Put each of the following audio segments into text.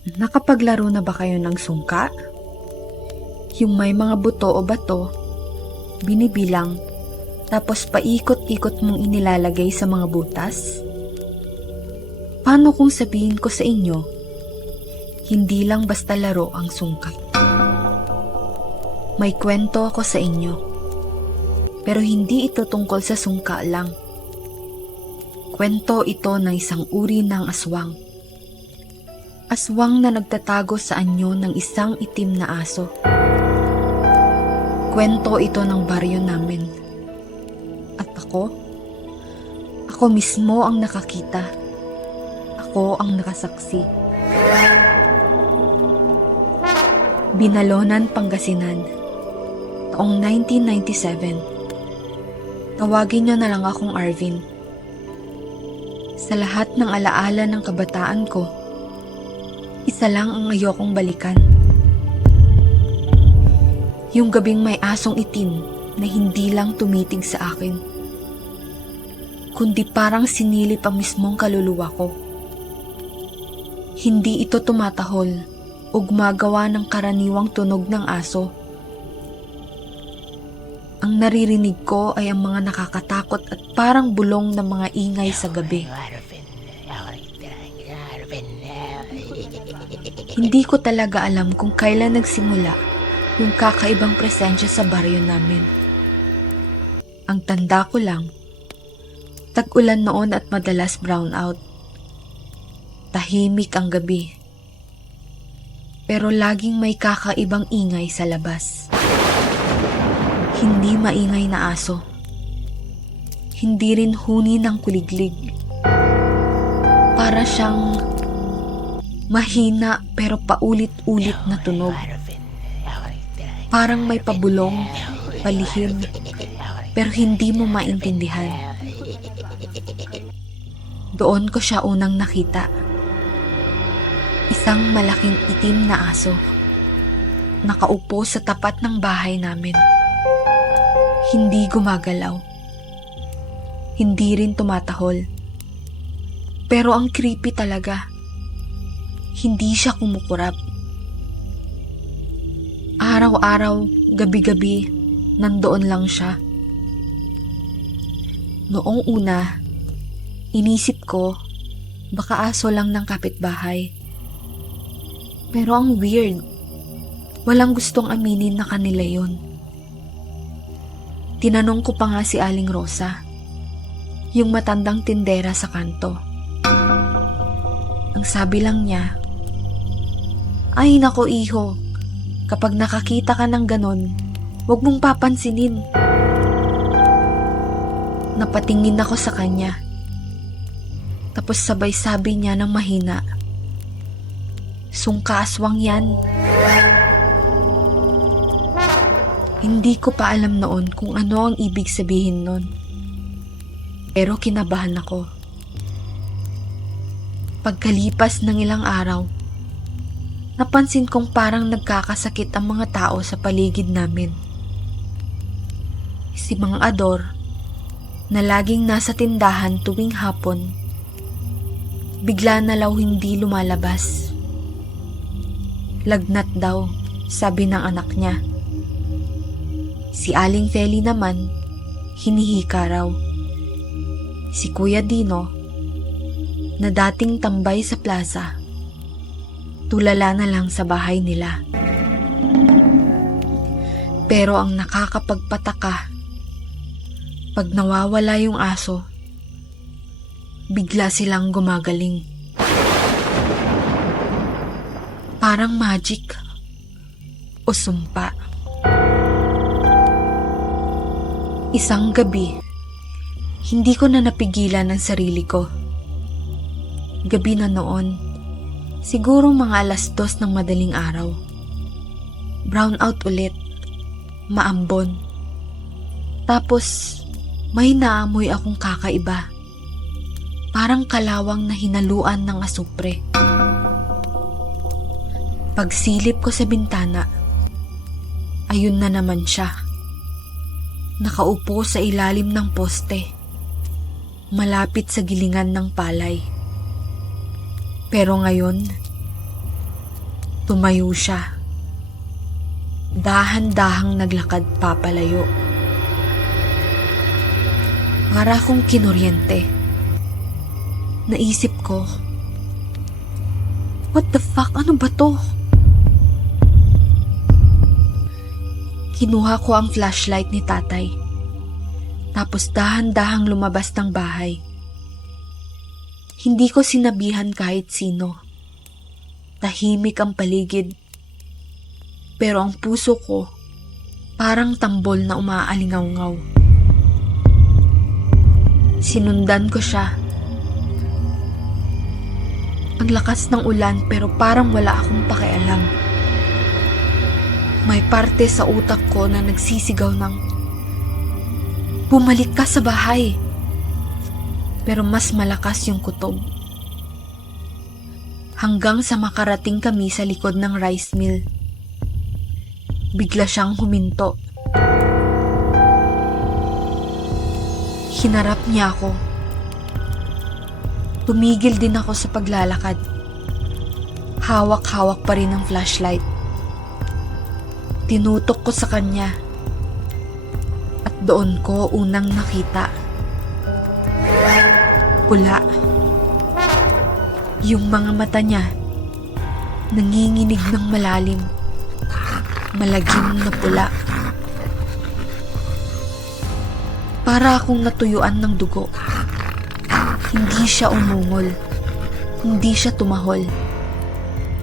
Nakapaglaro na ba kayo ng sungka? Yung may mga buto o bato, binibilang, tapos paikot-ikot mong inilalagay sa mga butas? Paano kung sabihin ko sa inyo, hindi lang basta laro ang sungka? May kwento ako sa inyo, pero hindi ito tungkol sa sungka lang. Kwento ito ng isang uri ng aswang. Aswang na nagtatago sa anyo ng isang itim na aso. Kwento ito ng baryo namin. At ako? Ako mismo ang nakakita. Ako ang nakasaksi. Binalonan, Pangasinan. Taong 1997. Tawagin niyo na lang akong Arvin. Sa lahat ng alaala ng kabataan ko, isa lang ang ayokong balikan. Yung gabing may asong itim na hindi lang tumitig sa akin, kundi parang sinilip ang mismong kaluluwa ko. Hindi ito tumatahol o gumagawa ng karaniwang tunog ng aso. Ang naririnig ko ay ang mga nakakatakot at parang bulong ng mga ingay sa gabi. Hindi ko talaga alam kung kailan nagsimula yung kakaibang presensya sa baryo namin. Ang tanda ko lang, tag-ulan noon at madalas brown out. Tahimik ang gabi. Pero laging may kakaibang ingay sa labas. Hindi maingay na aso. Hindi rin huni ng kuliglig. Para siyang mahina pero paulit-ulit na tunog. Parang may pabulong, palihim, pero hindi mo maintindihan. Doon ko siya unang nakita. Isang malaking itim na aso. Nakaupo sa tapat ng bahay namin. Hindi gumagalaw. Hindi rin tumatahol. Pero ang creepy talaga. Hindi siya kumukurap. Araw-araw, gabi-gabi, nandoon lang siya. Noong una, inisip ko, baka aso lang ng kapitbahay. Pero ang weird, walang gustong aminin na kanila yon. Tinanong ko pa nga si Aling Rosa, yung matandang tindera sa kanto. Ang sabi lang niya, Ay nako iho, kapag nakakita ka ng ganon, huwag mong papansinin. Napatingin ako sa kanya. Tapos sabay sabi niya ng mahina, Sungka aswang yan. Hindi ko pa alam noon kung ano ang ibig sabihin nun. Pero kinabahan ako. Pagkalipas ng ilang araw, napansin kong parang nagkakasakit ang mga tao sa paligid namin. Si Mang Ador, na laging nasa tindahan tuwing hapon, bigla na law hindi lumalabas. Lagnat daw, sabi ng anak niya. Si Aling Feli naman, hinihika raw. Si Kuya Dino, na dating tambay sa plaza, tulala na lang sa bahay nila. Pero ang nakakapagpataka, pag nawawala yung aso, bigla silang gumagaling. Parang magic o sumpa. Isang gabi, hindi ko na napigilan ang sarili ko. Gabi na noon, siguro mga alas dos ng madaling araw. Brown out ulit, maambon. Tapos, may naamoy akong kakaiba. Parang kalawang na hinaluan ng asupre. Pagsilip ko sa bintana, ayun na naman siya. Nakaupo sa ilalim ng poste, malapit sa gilingan ng palay. Pero ngayon, Tumayo siya. Dahan-dahang naglakad papalayo. Para akong kinuryente. Naisip ko, What the fuck? Ano ba to? Kinuha ko ang flashlight ni tatay. Tapos dahan-dahang lumabas ng bahay. Hindi ko sinabihan kahit sino. Tahimik ang paligid. Pero ang puso ko, parang tambol na umaalingaw-ngaw. Sinundan ko siya. Ang lakas ng ulan pero parang wala akong pakialam. May parte sa utak ko na nagsisigaw ng Bumalik ka sa bahay. Pero mas malakas yung kutob. Hanggang sa makarating kami sa likod ng rice mill. Bigla siyang huminto. Hinarap niya ako. Tumigil din ako sa paglalakad. Hawak-hawak pa rin ang flashlight. Tinutok ko sa kanya. At doon ko unang nakita. Pula. Yung mga mata niya, nanginginig ng malalim. Malagim na pula. Para akong natuyuan ng dugo. Hindi siya umungol. Hindi siya tumahol.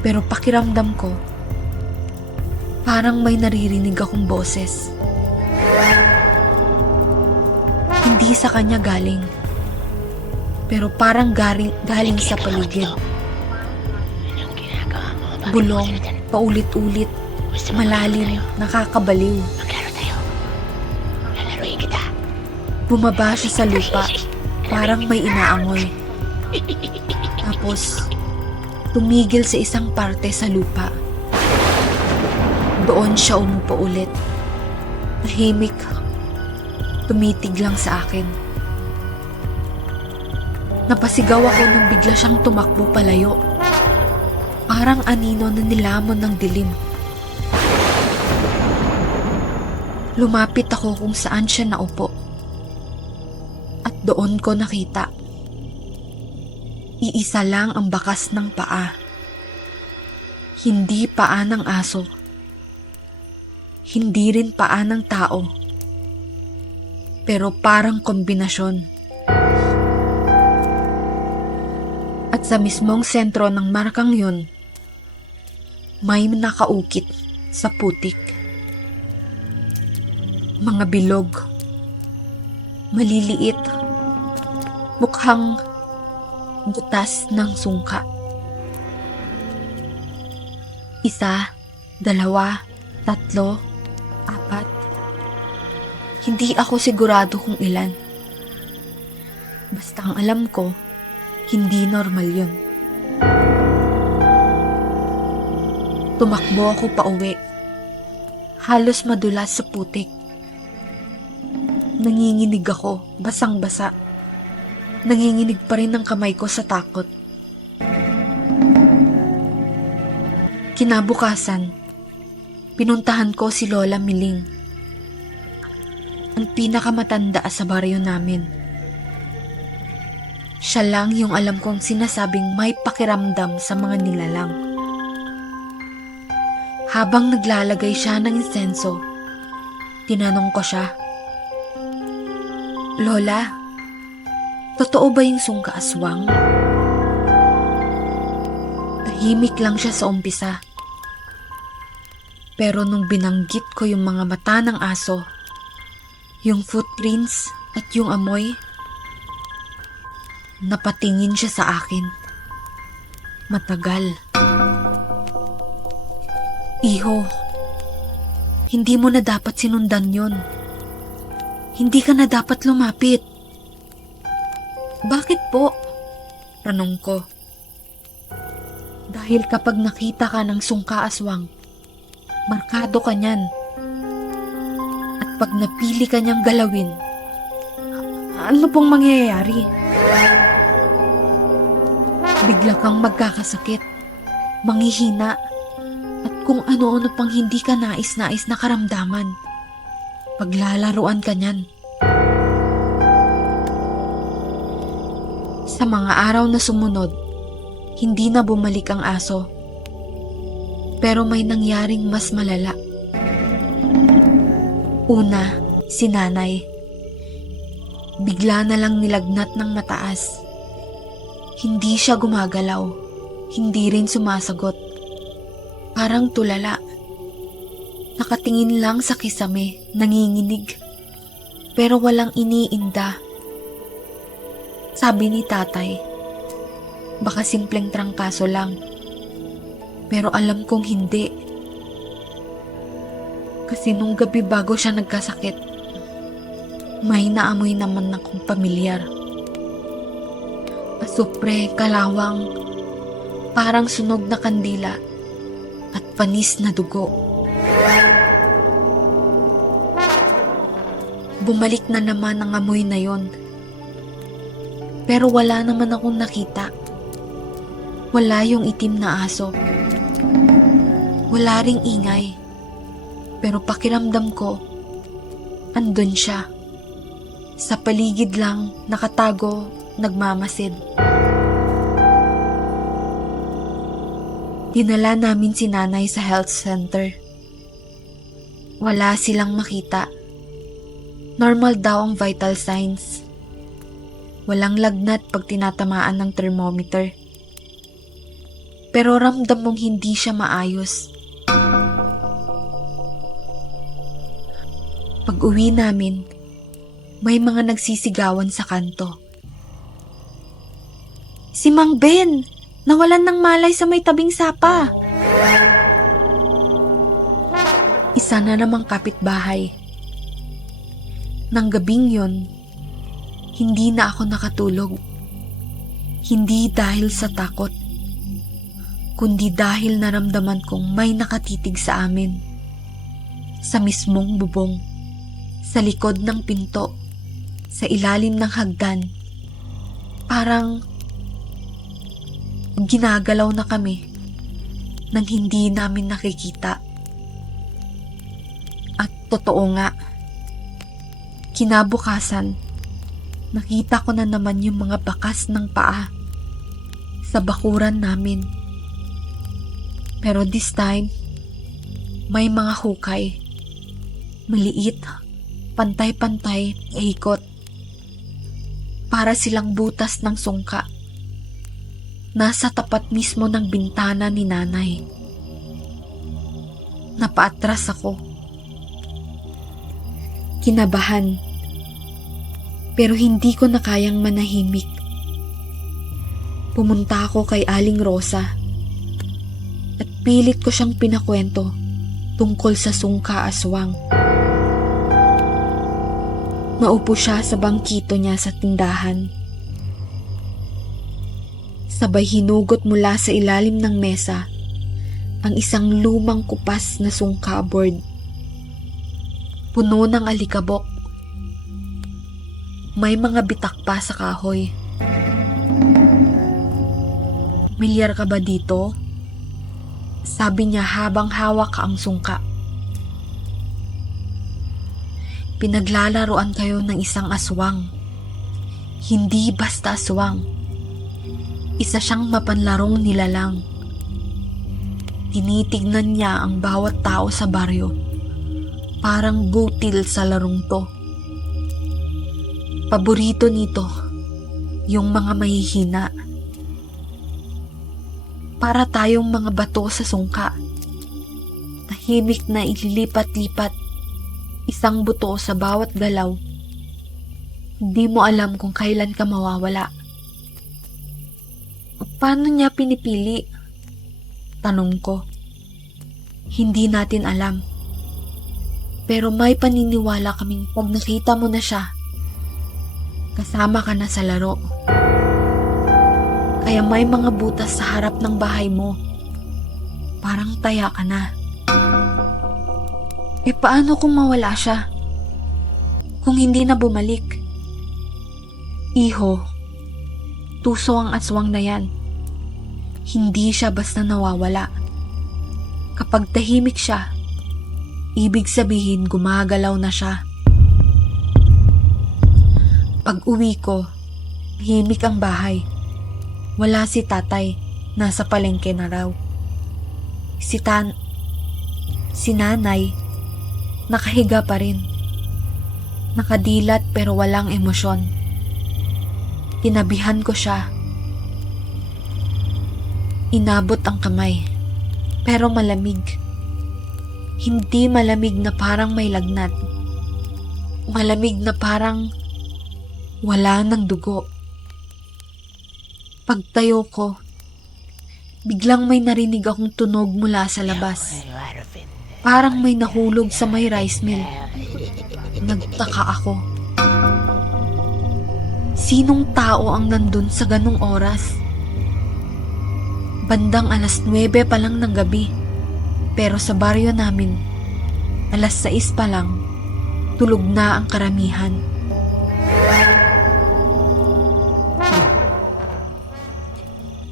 Pero pakiramdam ko, parang may naririnig akong boses. Hindi sa kanya galing. Pero parang galing, galing sa paligid. Bulong, paulit-ulit, malalim, nakakabaliw. Bumaba siya sa lupa, parang may inaamoy. Tapos, tumigil sa isang parte sa lupa. Doon siya umupo ulit. Tahimik. Tumitig lang sa akin. Napasigaw ako nung bigla siyang tumakbo palayo. Parang anino na nilamon ng dilim. Lumapit ako kung saan siya naupo. At doon ko nakita. Iisa lang ang bakas ng paa. Hindi paa ng aso. Hindi rin paa ng tao. Pero parang kombinasyon. Sa mismong sentro ng markang yun, may nakaukit sa putik. Mga bilog. Maliliit. Mukhang butas ng sungka. Isa, dalawa, tatlo, apat. Hindi ako sigurado kung ilan. Basta ang alam ko, hindi normal yun. Tumakbo ako pa uwi. Halos madulas sa putik. Nanginginig ako, basang-basa. Nanginginig pa rin ang kamay ko sa takot. Kinabukasan, pinuntahan ko si Lola Miling. Ang pinakamatanda sa baryo namin. Siya lang yung alam kong sinasabing may pakiramdam sa mga nilalang. Habang naglalagay siya ng insenso, tinanong ko siya, Lola, totoo ba yung sungka aswang? Tahimik lang siya sa umpisa. Pero nung binanggit ko yung mga mata ng aso, yung footprints at yung amoy, napatingin siya sa akin. Matagal. Iho, hindi mo na dapat sinundan yon. Hindi ka na dapat lumapit. Bakit po? Tanong ko. Dahil kapag nakita ka ng sungka aswang, markado ka niyan. At pag napili ka niyang galawin, ano pong mangyayari? Bigla kang magkakasakit, manghihina, kung ano-ano pang hindi ka nais-nais na karamdaman. Paglalaruan ka niyan. Sa mga araw na sumunod, hindi na bumalik ang aso. Pero may nangyaring mas malala. Una, si nanay. Bigla na lang nilagnat ng mataas. Hindi siya gumagalaw. Hindi rin sumasagot. Parang tulala. Nakatingin lang sa kisame, nanginginig. Pero walang iniinda. Sabi ni tatay, baka simpleng trangkaso lang. Pero alam kong hindi. Kasi nung gabi bago siya nagkasakit, may naamoy naman akong pamilyar. Asupre, kalawang, parang sunog na kandila at panis na dugo. Bumalik na naman ang amoy na yon. Pero wala naman akong nakita. Wala yung itim na aso. Wala ring ingay. Pero pakiramdam ko, andun siya. Sa paligid lang, nakatago, nagmamasid. Dinala namin si nanay sa health center. Wala silang makita. Normal daw ang vital signs. Walang lagnat pag tinatamaan ng thermometer. Pero ramdam mong hindi siya maayos. Pag uwi namin, may mga nagsisigawan sa kanto. Si Mang Ben! Nawalan ng malay sa may tabing sapa. Isa na namang kapitbahay. Nang gabing yon, hindi na ako nakatulog. Hindi dahil sa takot, kundi dahil naramdaman kong may nakatitig sa amin. Sa mismong bubong, sa likod ng pinto, sa ilalim ng hagdan. Parang ginagalaw na kami nang hindi namin nakikita. At totoo nga, kinabukasan, nakita ko na naman yung mga bakas ng paa sa bakuran namin. Pero this time, may mga hukay. Maliit, pantay-pantay, ikot. Para silang butas ng sungka nasa tapat mismo ng bintana ni nanay. Napaatras ako. Kinabahan. Pero hindi ko na kayang manahimik. Pumunta ako kay Aling Rosa at pilit ko siyang pinakwento tungkol sa sungka aswang. Maupo siya sa bangkito niya sa tindahan. Sabay hinugot mula sa ilalim ng mesa ang isang lumang kupas na sungka board. Puno ng alikabok. May mga bitak pa sa kahoy. Milyar ka ba dito? Sabi niya habang hawak ang sungka. Pinaglalaroan kayo ng isang aswang. Hindi basta aswang isa siyang mapanlarong nilalang. Tinitignan niya ang bawat tao sa baryo. Parang butil sa larong to. Paborito nito, yung mga mahihina. Para tayong mga bato sa sungka. Tahimik na ililipat-lipat. Isang buto sa bawat galaw. Hindi mo alam kung kailan ka mawawala. Paano niya pinipili? Tanong ko. Hindi natin alam. Pero may paniniwala kaming pag nakita mo na siya, kasama ka na sa laro. Kaya may mga butas sa harap ng bahay mo. Parang taya ka na. E paano kung mawala siya? Kung hindi na bumalik? Iho, tuso ang aswang na yan. Hindi siya basta nawawala. Kapag tahimik siya, ibig sabihin gumagalaw na siya. Pag uwi ko, tahimik ang bahay. Wala si tatay, nasa palengke na raw. Si tan... Si nanay, nakahiga pa rin. Nakadilat pero walang emosyon. Tinabihan ko siya. Inabot ang kamay, pero malamig. Hindi malamig na parang may lagnat. Malamig na parang wala ng dugo. Pagtayo ko, biglang may narinig akong tunog mula sa labas. Parang may nahulog sa may rice mill. Nagtaka ako. Sinong tao ang nandun sa ganong oras? Bandang alas 9 pa lang ng gabi. Pero sa baryo namin, alas 6 pa lang, tulog na ang karamihan.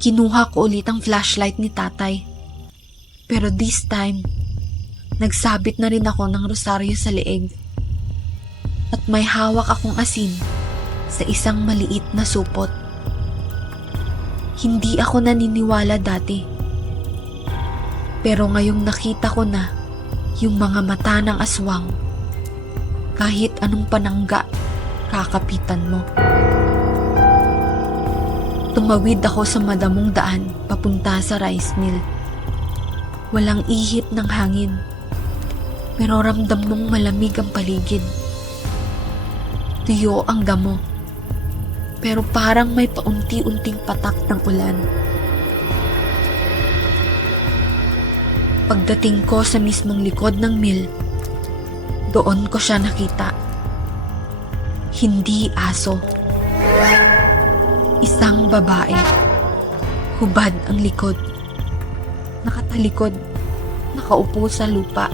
Kinuha ko ulit ang flashlight ni tatay. Pero this time, nagsabit na rin ako ng rosaryo sa leeg. At may hawak akong asin sa isang maliit na supot. Hindi ako naniniwala dati. Pero ngayong nakita ko na yung mga mata ng aswang, kahit anong panangga, kakapitan mo. Tumawid ako sa madamong daan papunta sa rice mill. Walang ihip ng hangin. Pero ramdam mong malamig ang paligid. Tuyo ang damo. Pero parang may paunti-unting patak ng ulan. Pagdating ko sa mismong likod ng mill, doon ko siya nakita. Hindi aso. Isang babae. Hubad ang likod. Nakatalikod. Nakaupo sa lupa.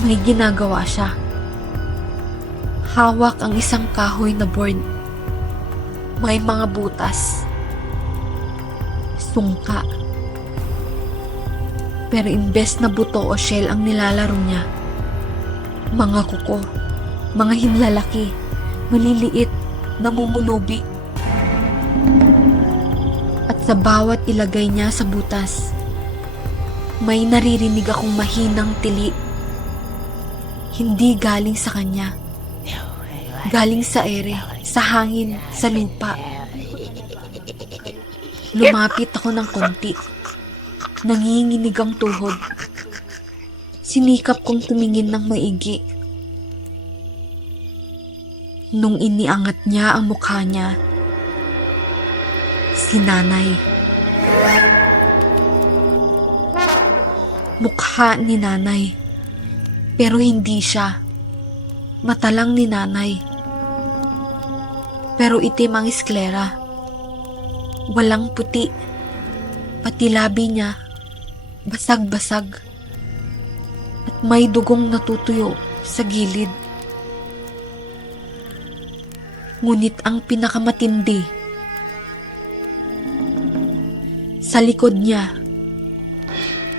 May ginagawa siya. Hawak ang isang kahoy na board. May mga butas. Sungka. Pero imbes na buto o shell ang nilalaro niya, mga kuko, mga hinlalaki, maliliit, namumulubi. At sa bawat ilagay niya sa butas, may naririnig akong mahinang tili. Hindi galing sa kanya. Galing sa ere, sa hangin, sa lupa. Lumapit ako ng konti. Nanginginig ang tuhod. Sinikap kong tumingin ng maigi. Nung iniangat niya ang mukha niya, si nanay. Mukha ni nanay. Pero hindi siya. Mata lang ni nanay. Pero itim ang isklera. Walang puti. Pati labi niya, basag-basag. At may dugong natutuyo sa gilid. Ngunit ang pinakamatindi, sa likod niya,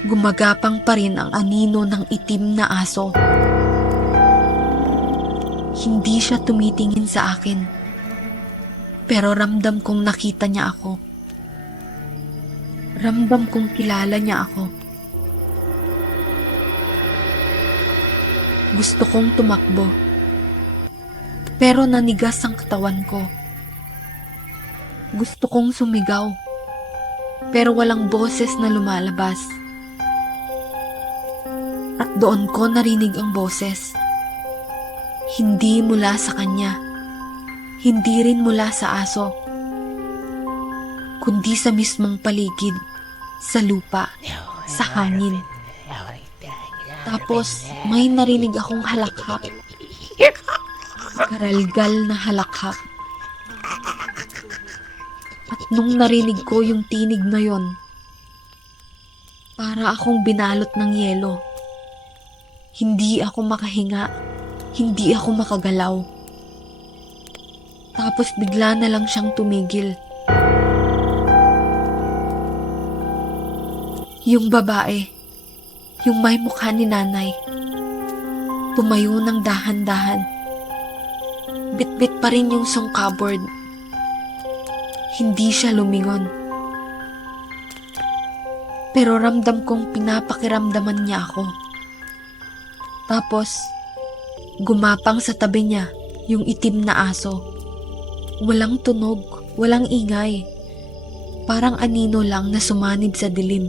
gumagapang pa rin ang anino ng itim na aso. Hindi siya tumitingin sa akin. Pero ramdam kong nakita niya ako. Ramdam kong kilala niya ako. Gusto kong tumakbo. Pero nanigas ang katawan ko. Gusto kong sumigaw. Pero walang boses na lumalabas. At doon ko narinig ang boses. Hindi mula sa kanya. Hindi rin mula sa aso. Kundi sa mismong paligid. Sa lupa. Sa hangin. Tapos may narinig akong halakhak. Karalgal na halakhak. At nung narinig ko yung tinig na yon, para akong binalot ng yelo. Hindi ako makahinga. Hindi ako makagalaw. Tapos bigla na lang siyang tumigil. Yung babae, yung may mukha ni nanay, tumayo ng dahan-dahan. Bit-bit pa rin yung song cupboard. Hindi siya lumingon. Pero ramdam kong pinapakiramdaman niya ako. Tapos, gumapang sa tabi niya yung itim na aso. Walang tunog, walang ingay. Parang anino lang na sumanib sa dilim.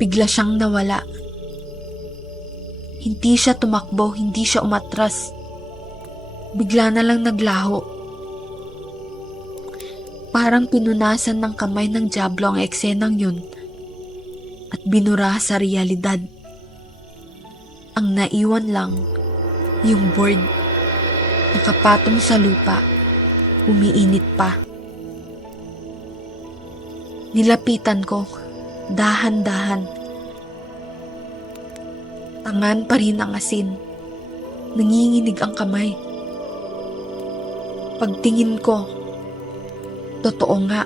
Bigla siyang nawala. Hindi siya tumakbo, hindi siya umatras. Bigla na lang naglaho. Parang pinunasan ng kamay ng Diablo ang eksenang yun at binura sa realidad. Ang naiwan lang, yung board, nakapatong sa lupa, umiinit pa. Nilapitan ko, dahan-dahan. Tangan pa rin ang asin. Nanginginig ang kamay. Pagtingin ko, totoo nga,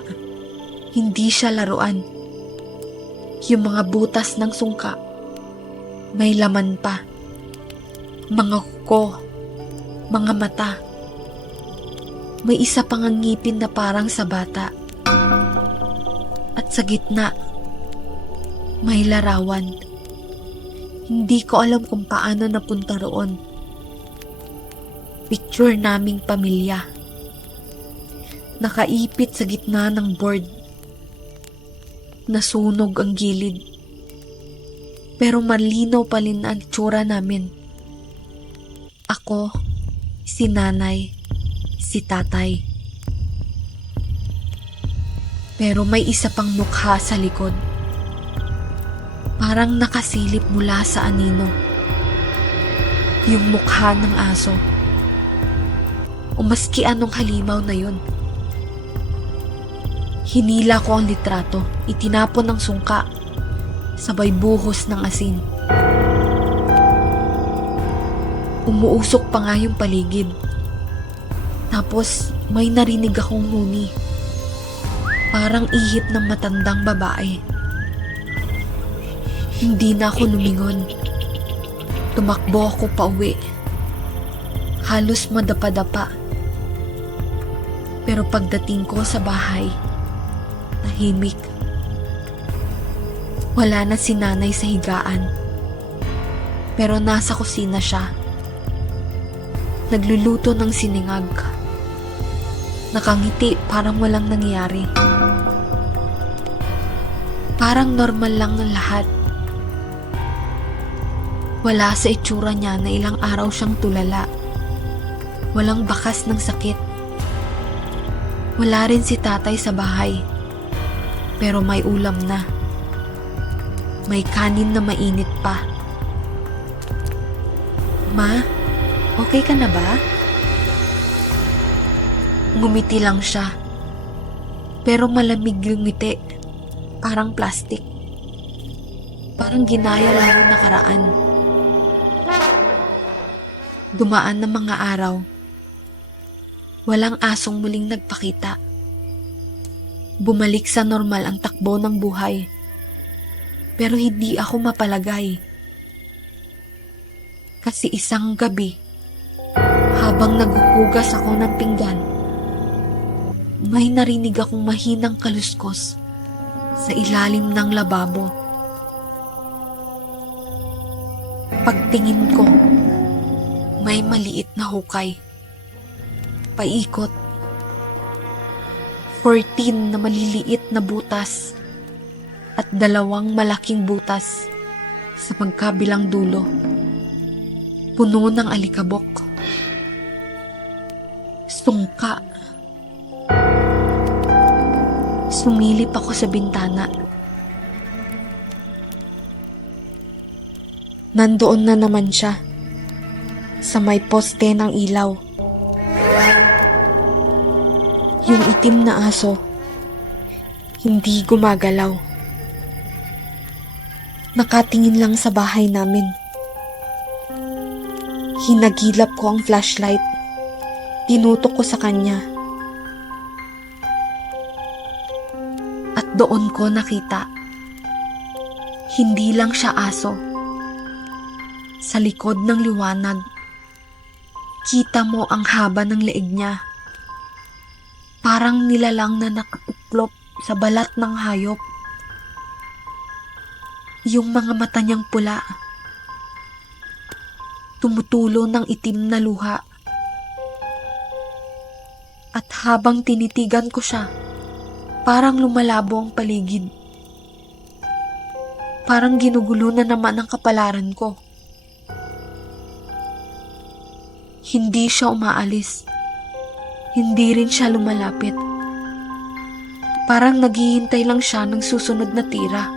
hindi siya laruan. Yung mga butas ng sungka, may laman pa. Mga kuko, mga mata. May isa pang ang ngipin na parang sa bata. At sa gitna, may larawan. Hindi ko alam kung paano napunta roon. Picture naming pamilya. Nakaipit sa gitna ng board. Nasunog ang gilid. Pero malinaw pa rin ang tsura namin. Ako, si nanay, si tatay. Pero may isa pang mukha sa likod. Parang nakasilip mula sa anino. Yung mukha ng aso. O maski anong halimaw na yun. Hinila ko ang litrato, itinapon ng sungka, sabay buhos ng asin. Umuusok pa nga yung paligid. Tapos may narinig akong huni. Parang ihip ng matandang babae. Hindi na ako lumingon. Tumakbo ako pa uwi. Halos madapa-dapa. Pero pagdating ko sa bahay, tahimik. Wala na si nanay sa higaan. Pero nasa kusina siya. Nagluluto ng siningag. Nakangiti parang walang nangyari. Parang normal lang ng lahat. Wala sa itsura niya na ilang araw siyang tulala. Walang bakas ng sakit. Wala rin si tatay sa bahay. Pero may ulam na. May kanin na mainit pa. Ma, okay ka na ba? Ngumiti lang siya. Pero malamig yung ngiti. Parang plastic. Parang ginaya lang yung nakaraan. Dumaan ng mga araw. Walang asong muling nagpakita. Bumalik sa normal ang takbo ng buhay. Pero hindi ako mapalagay. Kasi isang gabi, habang naghuhugas ako ng pinggan, may narinig akong mahinang kaluskos sa ilalim ng lababo. Pagtingin ko, may maliit na hukay. Paikot. 14 na maliliit na butas at dalawang malaking butas sa magkabilang dulo. Puno ng alikabok. Sungka. Sumilip ako sa bintana. Nandoon na naman siya. Sa may poste ng ilaw. Yung itim na aso. Hindi gumagalaw. Nakatingin lang sa bahay namin. Hinagilap ko ang flashlight. Tinutok ko sa kanya. At doon ko nakita Hindi lang siya aso. Sa likod ng liwanag, kita mo ang haba ng leeg niya. Parang nilalang na nakatuklop sa balat ng hayop. Yung mga mata niyang pula. Tumutulo ng itim na luha. At habang tinitigan ko siya, parang lumalabo ang paligid. Parang ginugulo na naman ang kapalaran ko. Hindi siya umaalis. Hindi rin siya lumalapit. Parang naghihintay lang siya ng susunod na tira.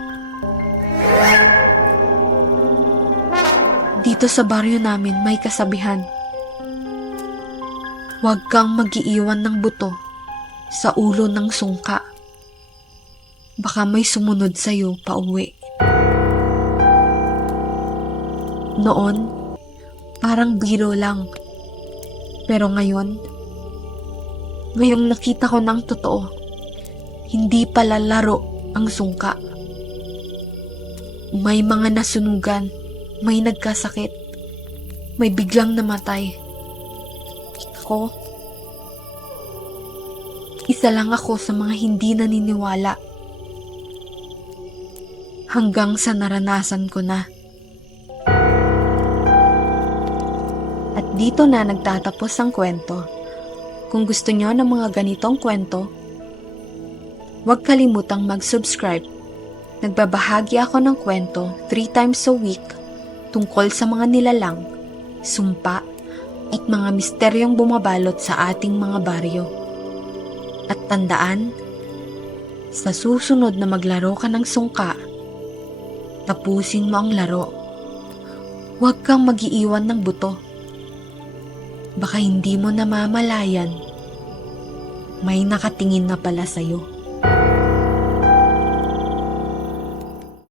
Dito sa baryo namin may kasabihan. Huwag kang magiiwan ng buto sa ulo ng sungka. Baka may sumunod sa'yo pa uwi. Noon, parang biro lang. Pero ngayon, ngayong nakita ko ng totoo, hindi pala laro ang sungka. May mga nasunugan, may nagkasakit, may biglang namatay. Ako, isa lang ako sa mga hindi naniniwala. Hanggang sa naranasan ko na. At dito na nagtatapos ang kwento. Kung gusto nyo ng mga ganitong kwento, huwag kalimutang mag-subscribe. Nagbabahagi ako ng kwento 3 times a week tungkol sa mga nilalang, sumpa, at mga misteryong bumabalot sa ating mga baryo. At tandaan, sa susunod na maglaro ka ng sungka, tapusin mo ang laro. Huwag kang magiiwan ng buto. Baka hindi mo namamalayan, may nakatingin na pala sa'yo.